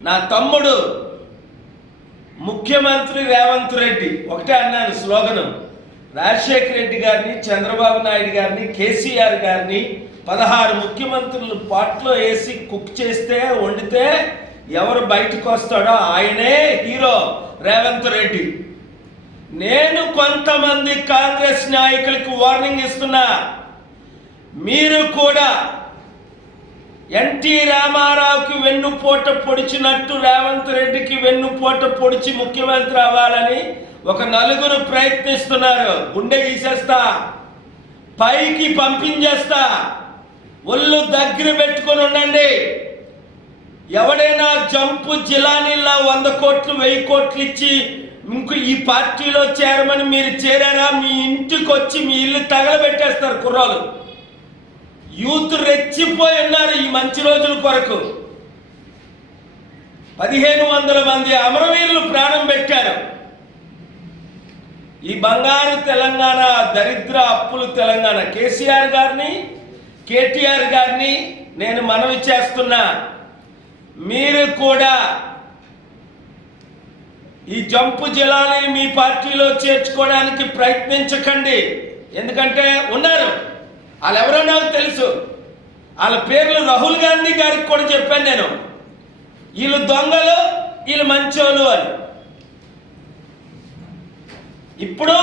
నా తమ్ముడు ముఖ్యమంత్రి రేవంత్ రెడ్డి ఒకటే అన్నాను స్లోగనం, రాజశేఖర రెడ్డి గారిని, చంద్రబాబు నాయుడు గారిని, కేసీఆర్ గారిని 16 ముఖ్యమంత్రులు పాట్లో వేసి కుక్ చేస్తే వండితే ఎవరు బయటకు వస్తాడో ఆయనే హీరో రేవంత్ రెడ్డి. నేను కొంతమంది కాంగ్రెస్ నాయకులకు వార్నింగ్ ఇస్తున్నా, మీరు కూడా ఎన్టీ రామారావుకి వెన్నుపోట పొడిచినట్టు రేవంత్ రెడ్డికి వెన్నుపోట పొడిచి ముఖ్యమంత్రి అవ్వాలని ఒక నలుగురు ప్రయత్నిస్తున్నారు. గుండె గీసేస్తా, పైకి పంపించేస్తా, ఒళ్ళు దగ్గర పెట్టుకొని ఉండండి. ఎవడైనా జంపు జిలానీలా 100 కోట్లు 1000 కోట్లు ఇచ్చి ఇంకో ఈ పార్టీలో చేరమని మీరు చేరారా, మీ ఇంటికి వచ్చి మీ ఇల్లు తగలబెట్టేస్తారు. కుర్రాలు యూత్ రెచ్చిపోయి ఉన్నారు ఈ మంచి రోజుల కొరకు. 1500 మంది అమరవీరులు ప్రాణం పెట్టారు. ఈ బంగారు తెలంగాణ, దరిద్ర అప్పులు తెలంగాణ కేసీఆర్ గారిని, కేటీఆర్ గారిని నేను మనవి చేస్తున్నా, మీరు కూడా ఈ జంపు జిల్లాని మీ పార్టీలో చేర్చుకోవడానికి ప్రయత్నించకండి. ఎందుకంటే ఉన్నారు, వాళ్ళు ఎవరో నాకు తెలుసు. వాళ్ళ పేర్లు రాహుల్ గాంధీ గారికి కూడా చెప్పాను నేను, వీళ్ళు దొంగలు, వీళ్ళు మంచోళ్ళు అని. ఇప్పుడు